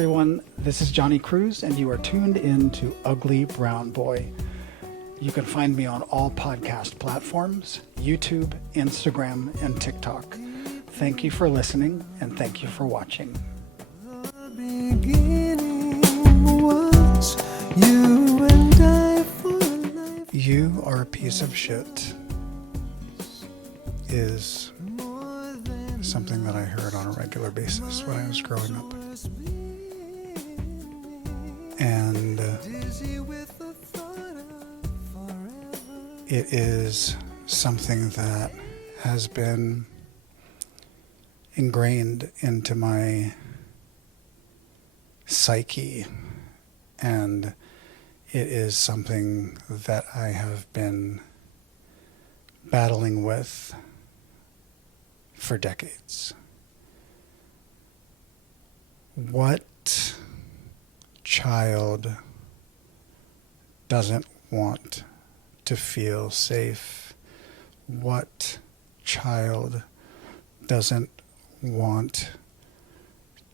everyone. This is Johnny Cruz, and you are tuned in to Ugly Brown Boy. You can find me on all podcast platforms, YouTube, Instagram, and TikTok. Thank you for listening, and thank you for watching. The beginning was you and I for life. You are a piece of shit is something that I heard on a regular basis when I was growing up. And it is something that has been ingrained into my psyche, and it is something that I have been battling with for decades. What child doesn't want to feel safe? What child doesn't want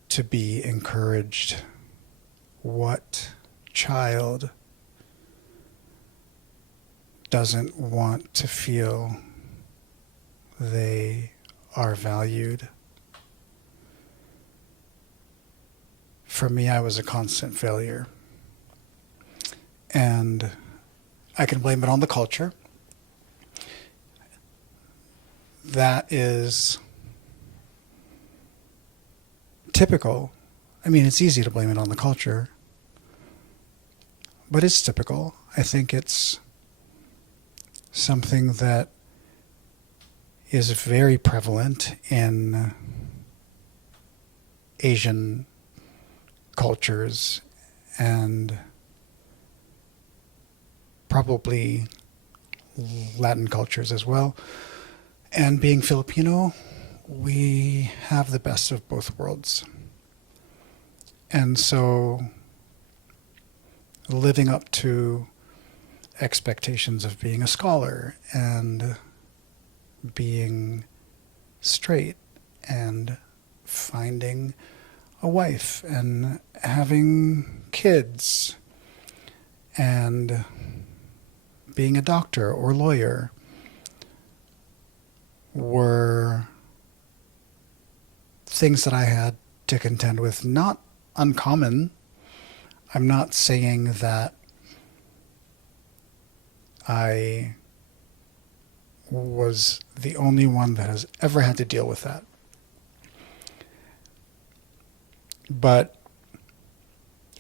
to be encouraged? What child doesn't want to feel they are valued? For me, I was a constant failure. And I can blame it on the culture. That is typical. I mean, it's easy to blame it on the culture, but it's typical. I think it's something that is very prevalent in Asian cultures and probably Latin cultures as well. And being Filipino, we have the best of both worlds. And so living up to expectations of being a scholar and being straight and finding a wife and having kids and being a doctor or lawyer were things that I had to contend with. Not uncommon. I'm not saying that I was the only one that has ever had to deal with that. But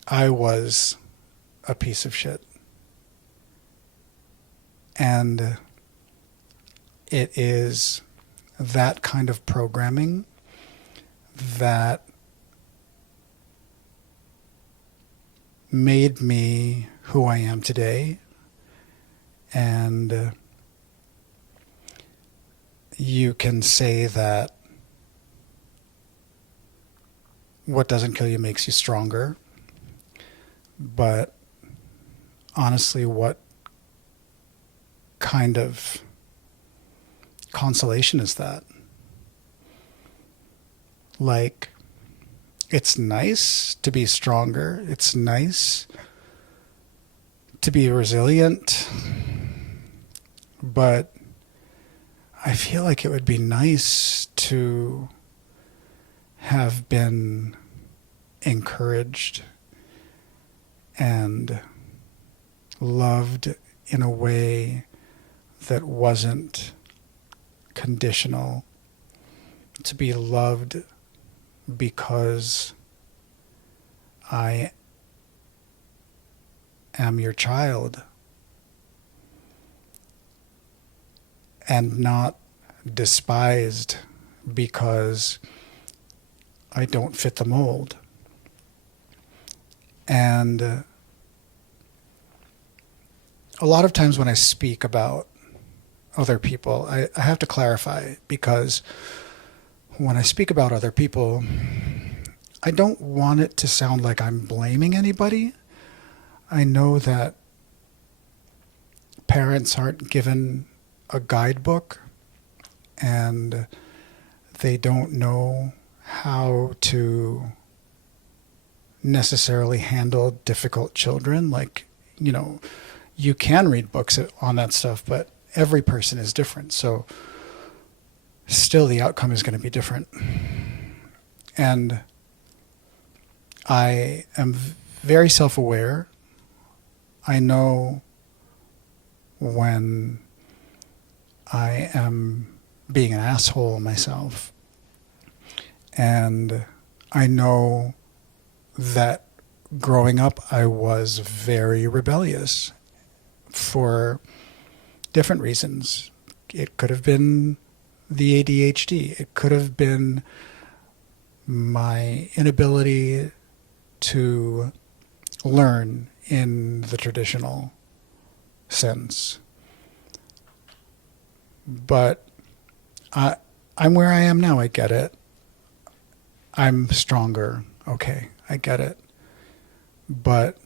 I was a piece of shit. And it is that kind of programming that made me who I am today. And you can say that what doesn't kill you makes you stronger. But honestly, what kind of consolation is that? Like, it's nice to be stronger. It's nice to be resilient. But I feel like it would be nice to have been encouraged and loved in a way that wasn't conditional, to be loved because I am your child and not despised because I don't fit the mold. And a lot of times when I speak about other people, I have to clarify, because when I speak about other people, I don't want it to sound like I'm blaming anybody. I know that parents aren't given a guidebook and they don't know how to necessarily handle difficult children. Like, you know, you can read books on that stuff, but every person is different. So still the outcome is going to be different. And I am very self-aware. I know when I am being an asshole myself. And I know that growing up, I was very rebellious for different reasons. It could have been the ADHD. It could have been my inability to learn in the traditional sense. But I'm where I am now. I get it. I'm stronger. Okay, I get it. But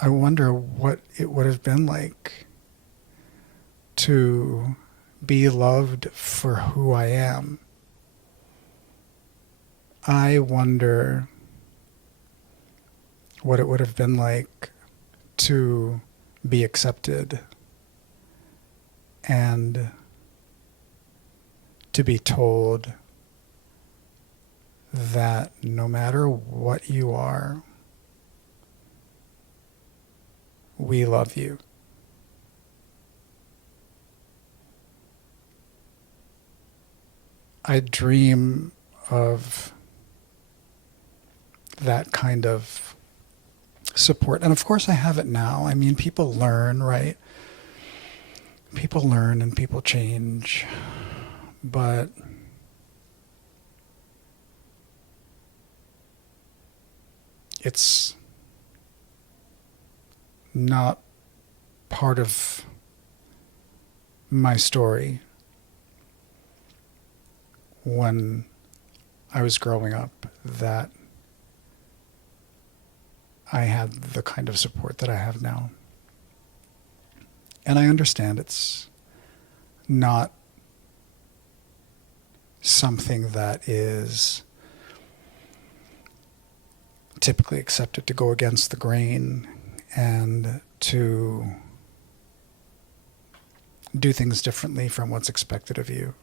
I wonder what it would have been like to be loved for who I am. I wonder what it would have been like to be accepted and to be told that no matter what you are, we love you. I dream of that kind of support. And of course I have it now. I mean, people learn, right? People learn and people change. But it's not part of my story when I was growing up that I had the kind of support that I have now. And I understand it's not something that is typically accepted, to go against the grain and to do things differently from what's expected of you.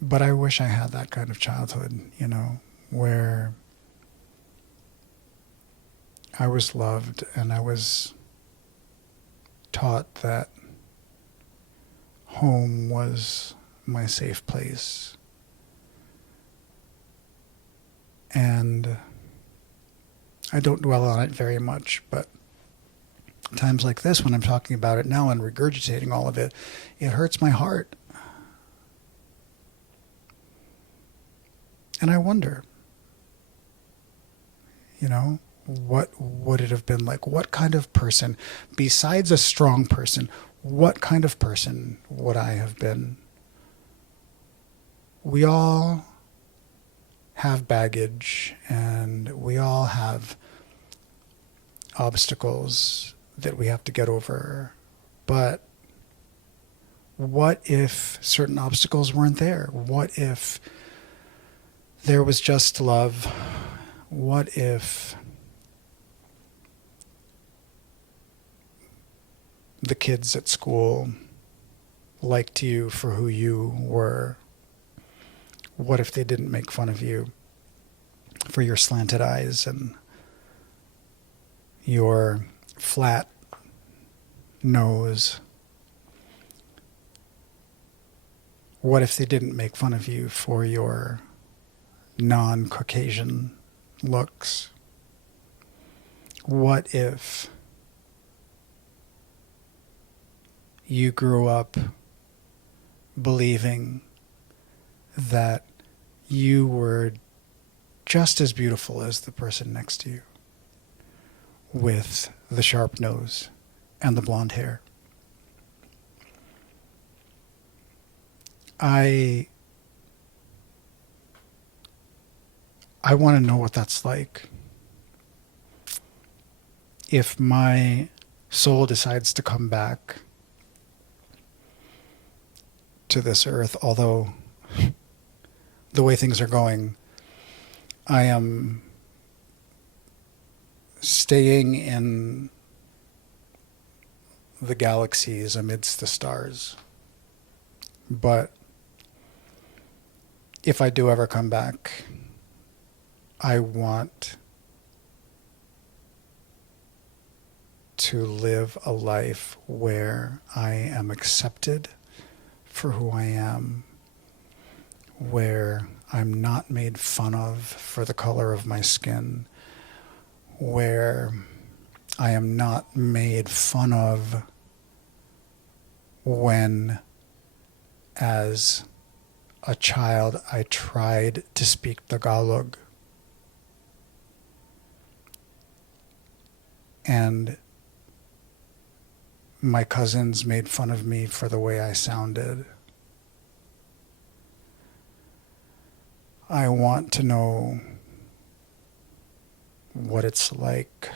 But I wish I had that kind of childhood, you know, where I was loved and I was taught that home was my safe place. And I don't dwell on it very much, but times like this, when I'm talking about it now and regurgitating all of it, it hurts my heart. And I wonder, you know, what would it have been like? What kind of person, besides a strong person, what kind of person would I have been? We all have baggage and we all have obstacles that we have to get over. But what if certain obstacles weren't there? What if there was just love? What if the kids at school liked you for who you were? What if they didn't make fun of you for your slanted eyes and your flat nose? What if they didn't make fun of you for your non-Caucasian looks? What if you grew up believing that you were just as beautiful as the person next to you with the sharp nose and the blonde hair? I want to know what that's like. If my soul decides to come back to this earth, although the way things are going, I am staying in the galaxies amidst the stars. But if I do ever come back, I want to live a life where I am accepted for who I am, where I'm not made fun of for the color of my skin, where I am not made fun of when, as a child, I tried to speak Tagalog. And my cousins made fun of me for the way I sounded. I want to know what it's like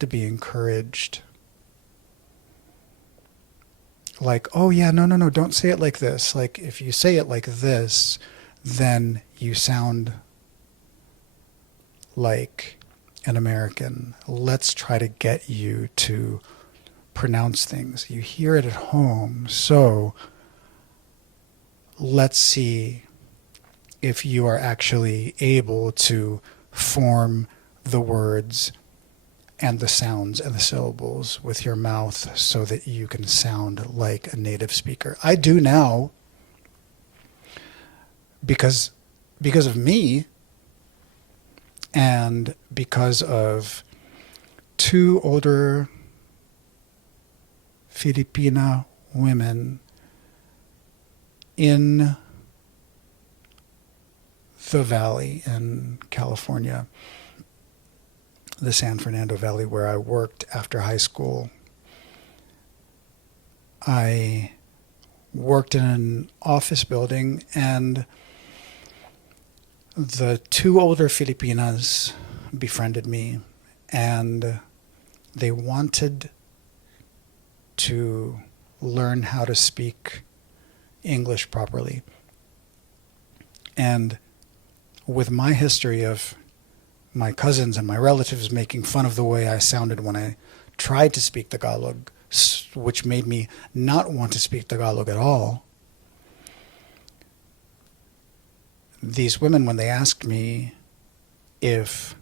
to be encouraged. Like, oh yeah, no, don't say it like this. Like, if you say it like this, then you sound like an American. Let's try to get you to pronounce things. You hear it at home, so let's see if you are actually able to form the words and the sounds and the syllables with your mouth so that you can sound like a native speaker. I do now because of me and because of two older Filipina women in the valley in California, the San Fernando Valley, where I worked after high school. I worked in an office building, and the two older Filipinas befriended me, and they wanted to learn how to speak English properly. And with my history of my cousins and my relatives making fun of the way I sounded when I tried to speak Tagalog, which made me not want to speak Tagalog at all, these women, when they asked me if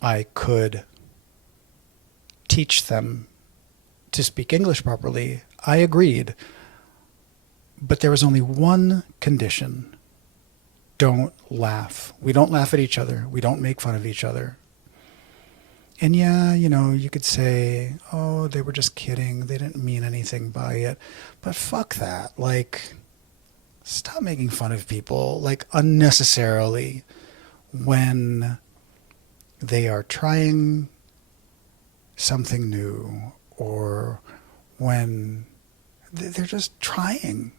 I could teach them to speak English properly, I agreed. But there was only one condition. Don't laugh. We don't laugh at each other. We don't make fun of each other. And yeah, you could say, oh, they were just kidding. They didn't mean anything by it. But fuck that. Like, stop making fun of people, like, unnecessarily when they are trying something new or when they're just trying.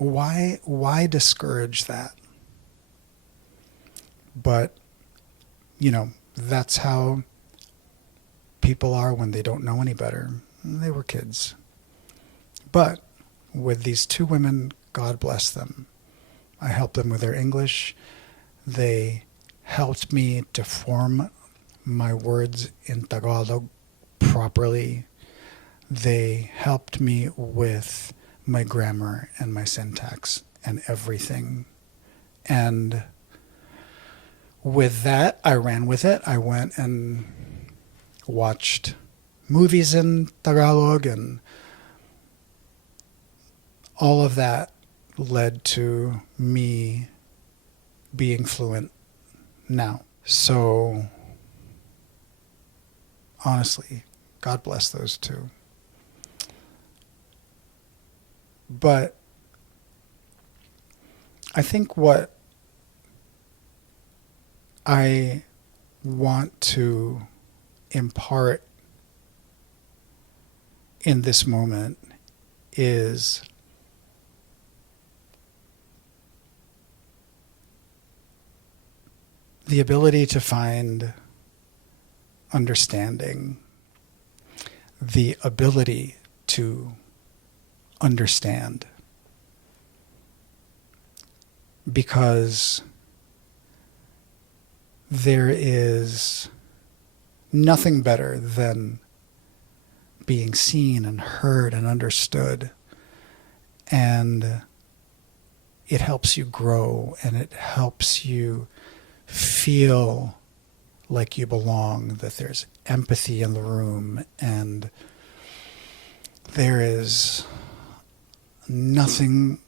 Why discourage that? But, that's how people are when they don't know any better. They were kids. But with these two women, God bless them, I helped them with their English. They helped me to form my words in Tagalog properly. They helped me with my grammar and my syntax and everything. And with that, I ran with it. I went and watched movies in Tagalog, and all of that led to me being fluent now. So, honestly, God bless those two. But I think what I want to impart in this moment is the ability to find understanding, the ability to understand. Because there is nothing better than being seen and heard and understood. And it helps you grow, and it helps you feel like you belong, that there's empathy in the room, and there is nothing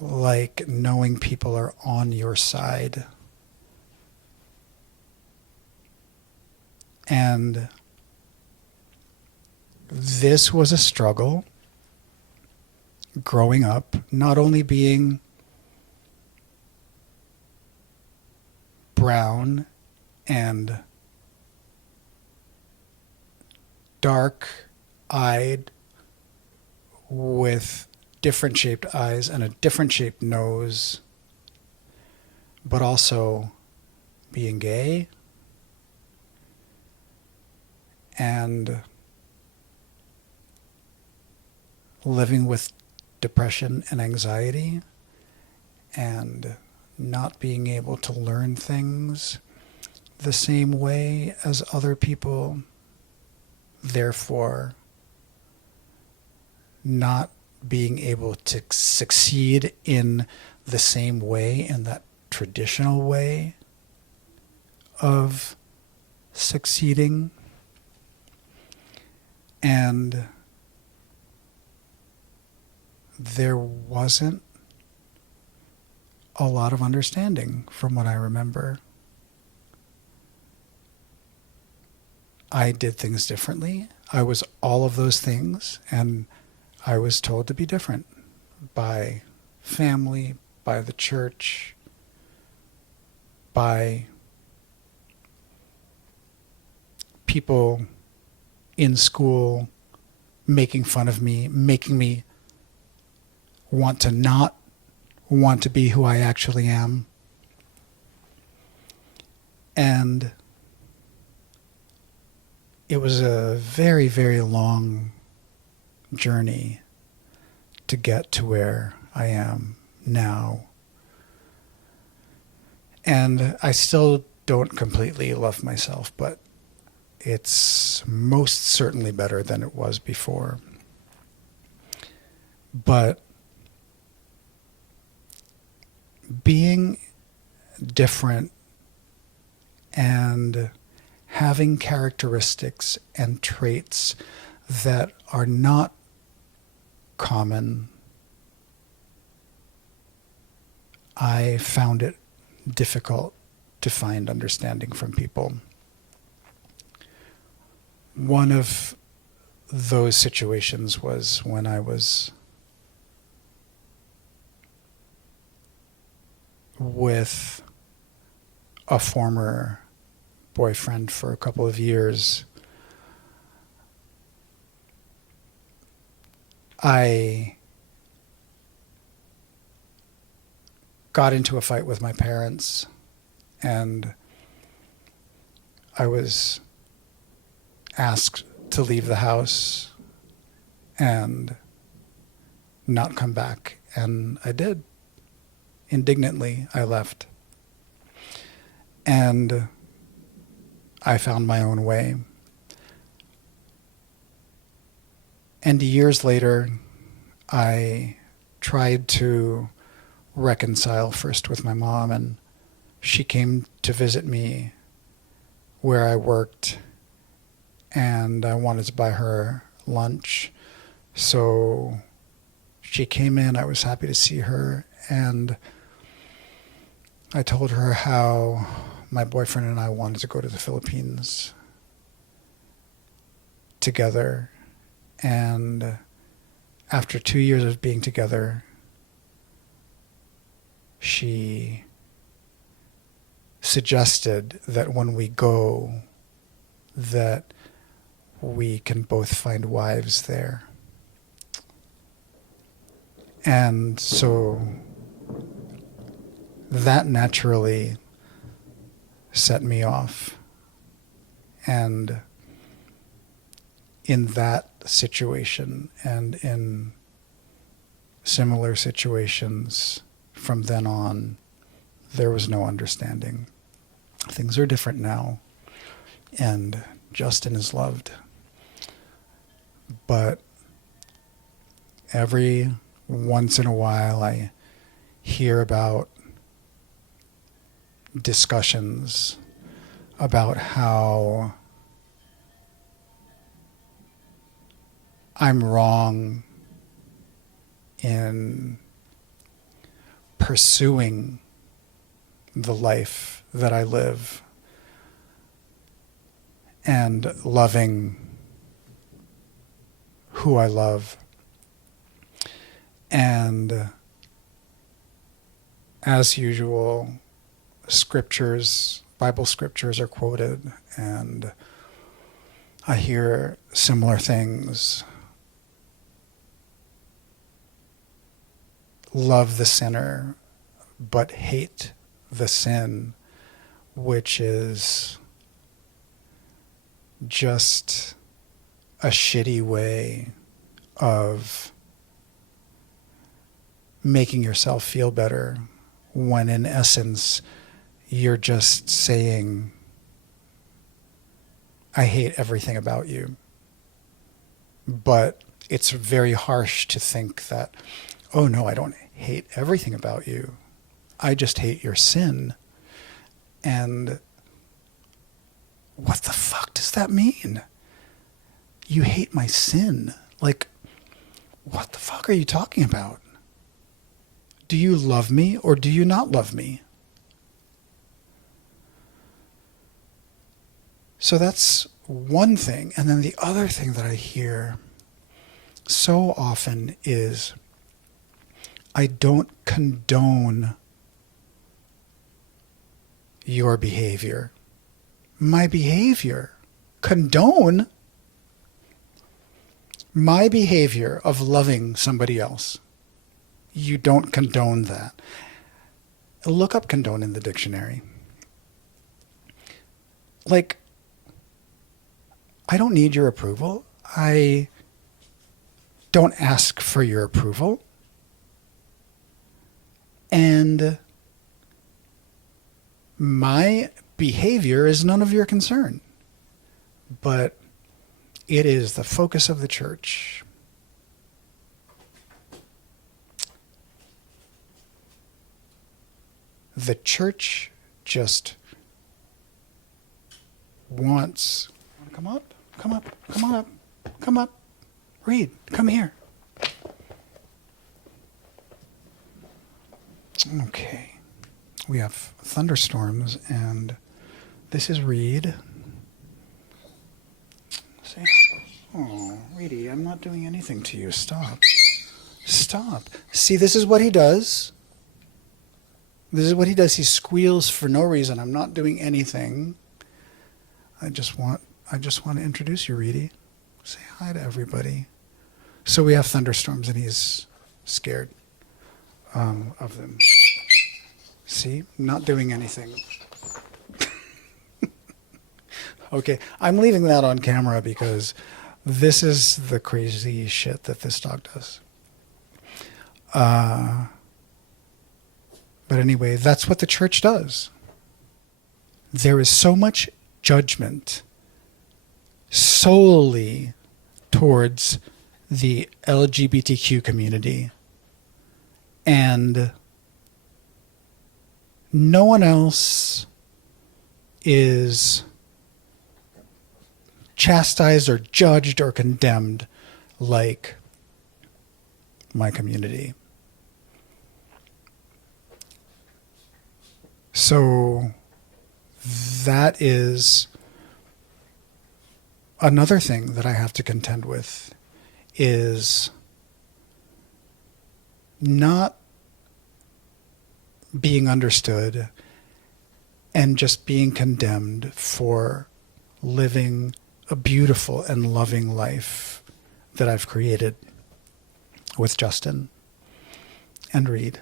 like knowing people are on your side. And this was a struggle growing up, not only being brown and dark-eyed with different shaped eyes and a different shaped nose, but also being gay and living with depression and anxiety and not being able to learn things the same way as other people, therefore not being able to succeed in the same way, in that traditional way of succeeding. And there wasn't a lot of understanding from what I remember. I did things differently. I was all of those things, and I was told to be different by family, by the church, by people in school making fun of me, making me want to not want to be who I actually am. And it was a very, very long journey to get to where I am now. And I still don't completely love myself, but it's most certainly better than it was before. But being different and having characteristics and traits that are not common, I found it difficult to find understanding from people. One of those situations was when I was with a former boyfriend for a couple of years. I got into a fight with my parents, and I was asked to leave the house and not come back, and I did. Indignantly, I left. And I found my own way. And years later, I tried to reconcile first with my mom, and she came to visit me where I worked, and I wanted to buy her lunch. So she came in, I was happy to see her, and I told her how my boyfriend and I wanted to go to the Philippines together. And after 2 years of being together, she suggested that when we go, that we can both find wives there. And so that naturally set me off. And in that situation and in similar situations. From then on, there was no understanding. Things are different now, and Justin is loved. But every once in a while, I hear about discussions about how I'm wrong in pursuing the life that I live and loving who I love. And as usual, Bible scriptures are quoted, and I hear similar things. Love the sinner, but hate the sin, which is just a shitty way of making yourself feel better, when in essence you're just saying, I hate everything about you. But it's very harsh to think that, oh no, I don't hate everything about you. I just hate your sin. And what the fuck does that mean? You hate my sin? Like, what the fuck are you talking about? Do you love me or do you not love me? So that's one thing. And then the other thing that I hear so often is, I don't condone your behavior. My behavior? Condone? My behavior of loving somebody else. You don't condone that. Look up condone in the dictionary. Like, I don't need your approval. I don't ask for your approval. And my behavior is none of your concern. But it is the focus of the church. The church just wants... Come up, come up, come on up, come up. Reed, come here. Okay. We have thunderstorms, and this is Reed. Say, oh, Reedy, I'm not doing anything to you. Stop. Stop. See, this is what he does. This is what he does. He squeals for no reason. I'm not doing anything. I just want to introduce you, Reedy. Say hi to everybody. So we have thunderstorms, and he's scared of them. See? Not doing anything. Okay, I'm leaving that on camera because this is the crazy shit that this dog does. But anyway, that's what the church does. There is so much judgment solely towards the LGBTQ community, and no one else is chastised or judged or condemned like my community. So that is another thing that I have to contend with, is not being understood and just being condemned for living a beautiful and loving life that I've created with Justin and Reed.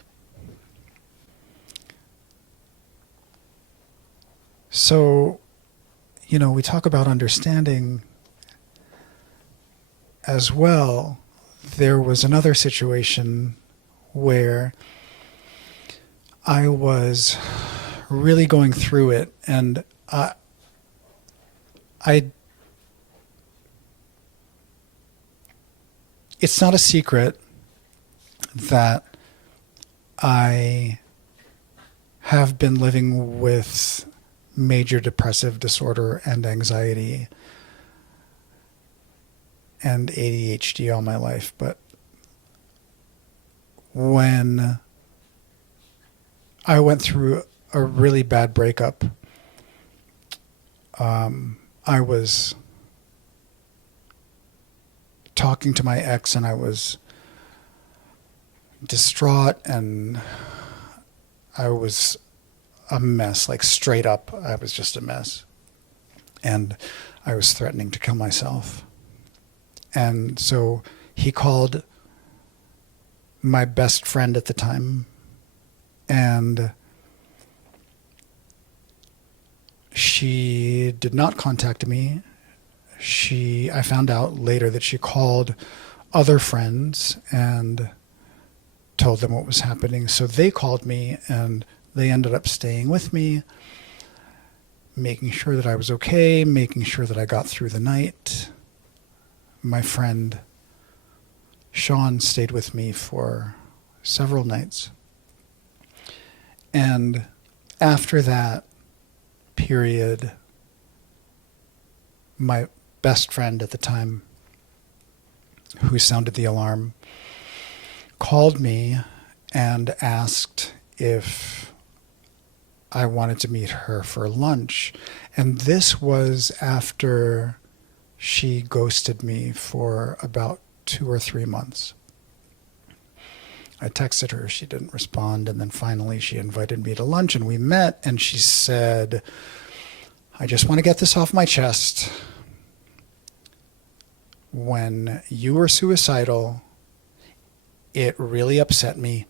So, we talk about understanding as well. There was another situation where I was really going through it, and I it's not a secret that I have been living with major depressive disorder and anxiety and ADHD all my life. But when I went through a really bad breakup, I was talking to my ex and I was distraught and I was a mess, like straight up, I was just a mess. And I was threatening to kill myself. And so he called my best friend at the time, and she did not contact me. I found out later that she called other friends and told them what was happening. So they called me and they ended up staying with me, making sure that I was okay, making sure that I got through the night. My friend Sean stayed with me for several nights. And after that period, my best friend at the time, who sounded the alarm, called me and asked if I wanted to meet her for lunch. And this was after she ghosted me for about 2 or 3 months. I texted her, she didn't respond, and then finally she invited me to lunch and we met, and she said, I just want to get this off my chest. When you were suicidal, it really upset me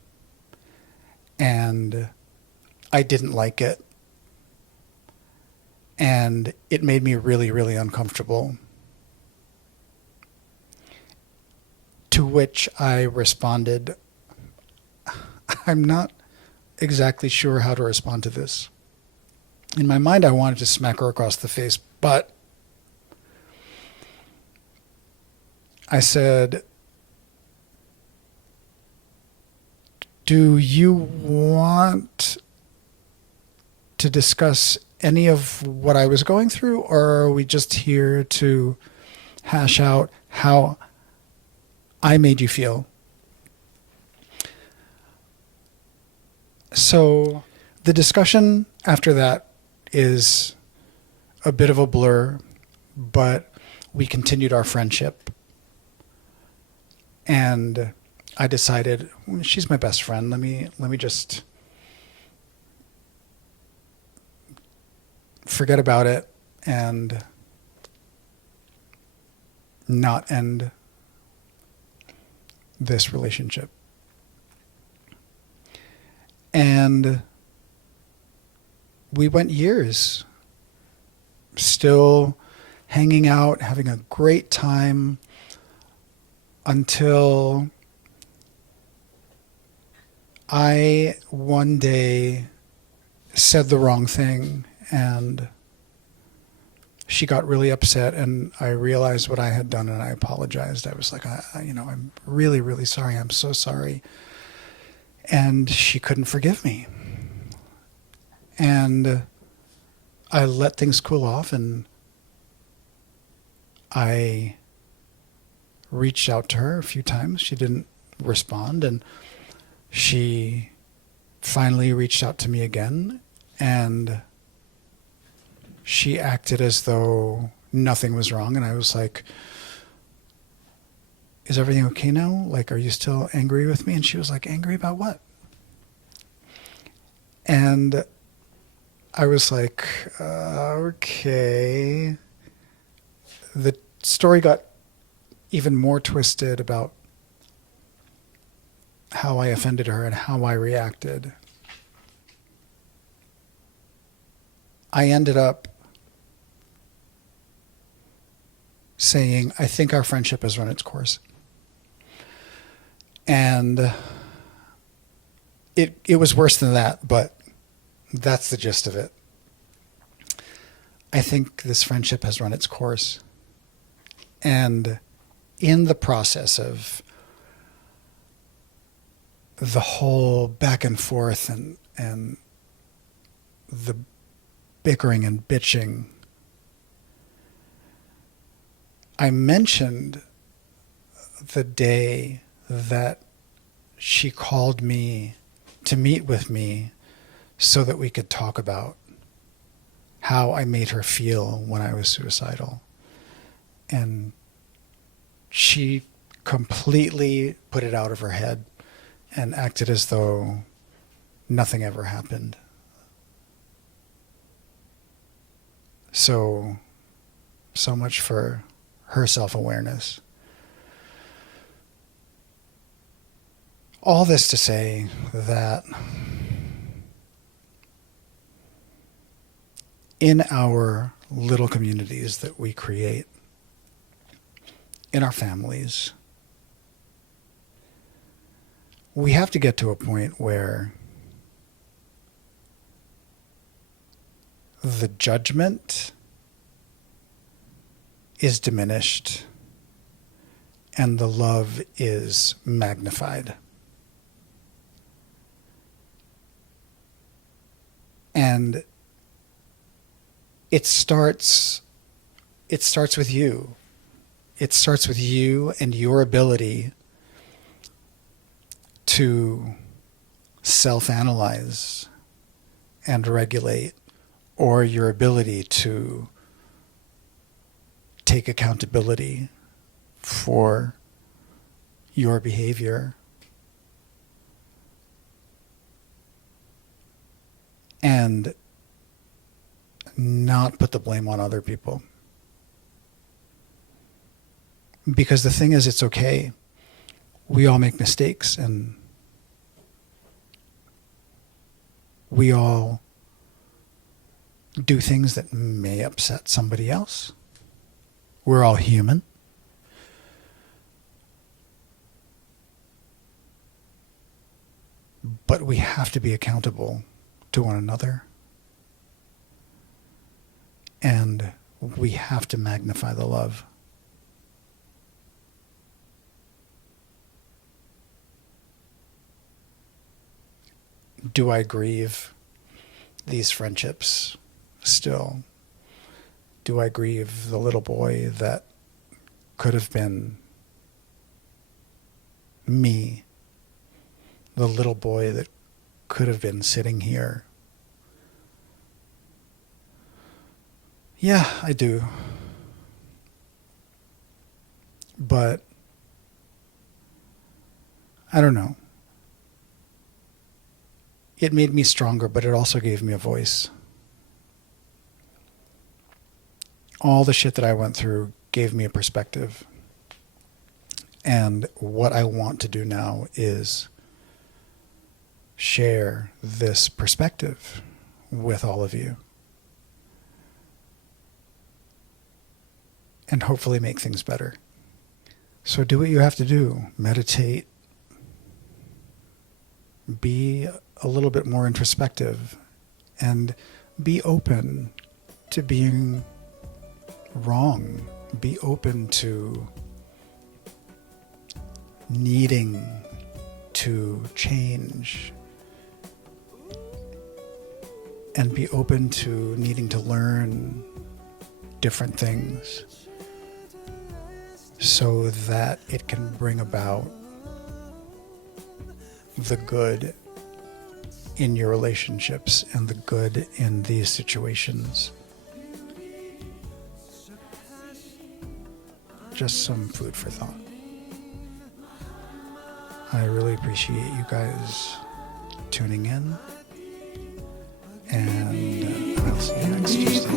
and I didn't like it. And it made me really, really uncomfortable. To which I responded, I'm not exactly sure how to respond to this. In my mind, I wanted to smack her across the face, but I said, do you want to discuss any of what I was going through, or are we just here to hash out how I made you feel? So the discussion after that is a bit of a blur, but we continued our friendship. And I decided, she's my best friend. Let me just forget about it and not end this relationship. And we went years still hanging out, having a great time, until I one day said the wrong thing and she got really upset, and I realized what I had done and I apologized. I was like, I'm really, really sorry. I'm so sorry. And she couldn't forgive me. And I let things cool off, and I reached out to her a few times. She didn't respond, and she finally reached out to me again, and she acted as though nothing was wrong. And I was like, is everything okay now? Like, are you still angry with me? And she was like, angry about what? And I was like, okay. The story got even more twisted about how I offended her and how I reacted. I ended up saying, I think our friendship has run its course. And it was worse than that, but that's the gist of it. I think this friendship has run its course. And in the process of the whole back and forth and the bickering and bitching, I mentioned the day that she called me to meet with me so that we could talk about how I made her feel when I was suicidal. And she completely put it out of her head and acted as though nothing ever happened. So much for her self-awareness. All this to say that in our little communities that we create, in our families, we have to get to a point where the judgment is diminished and the love is magnified. And it starts with you. It starts with you and your ability to self-analyze and regulate, or your ability to take accountability for your behavior and not put the blame on other people. Because the thing is, it's okay. We all make mistakes, and we all do things that may upset somebody else. We're all human. But we have to be accountable to one another. And we have to magnify the love. Do I grieve these friendships still? Do I grieve the little boy that could have been me? The little boy that could have been sitting here? Yeah, I do. But I don't know. It made me stronger, but it also gave me a voice. All the shit that I went through gave me a perspective. And what I want to do now is share this perspective with all of you. And hopefully make things better. So do what you have to do. Meditate. Be a little bit more introspective. And be open to being wrong. Be open to needing to change. And be open to needing to learn different things so that it can bring about the good in your relationships and the good in these situations. Just some food for thought. I really appreciate you guys tuning in, and I'll see you next Tuesday.